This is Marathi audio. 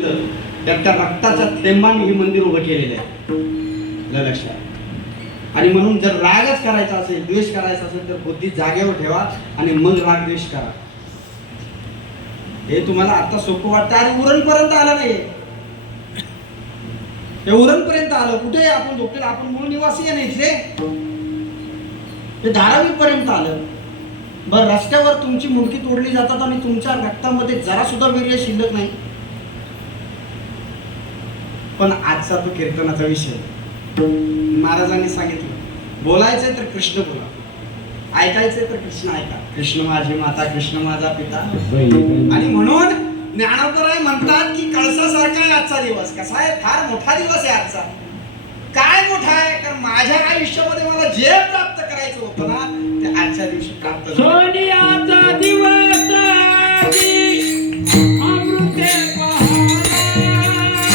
त्या त्या रक्ताचा थेंबाने हे मंदिर उभं केलेलं आहे. लक्षात. आणि म्हणून जर रागच करायचा असेल द्वेष करायचा असेल तर बुद्धी जागेवर ठेवा आणि मग राग द्वेष करा. हे तुम्हाला आता सोपं वाटतं. आणि उरणपर्यंत आलं नाही हे उरणपर्यंत आलं. कुठे आपण झोपलेलं आपण मूळ निवासी आहे ना इथले ते धारावी पर्यंत आलं. बरं रस्त्यावर तुमची मुंडकी तोडली जातात आणि तुमच्या रक्तामध्ये जरा सुद्धा वेगळे शिल्लक नाही. पण आजचा तो कीर्तनाचा विषय महाराजांनी सांगितलं बोलायचंय तर कृष्ण बोला. ऐकायचंय तर कृष्ण ऐका. कृष्ण माझी माता कृष्ण माझा पिता. आणि म्हणून ज्ञानोबराय म्हणतात की कळसासारखा आहे आजचा दिवस. कसा आहे? फार मोठा दिवस आहे आजचा. काय मोठा आहे? कारण माझ्या आयुष्यामध्ये मला जे प्राप्त करायचं होतं ना ते आजच्या दिवशी प्राप्त झालं.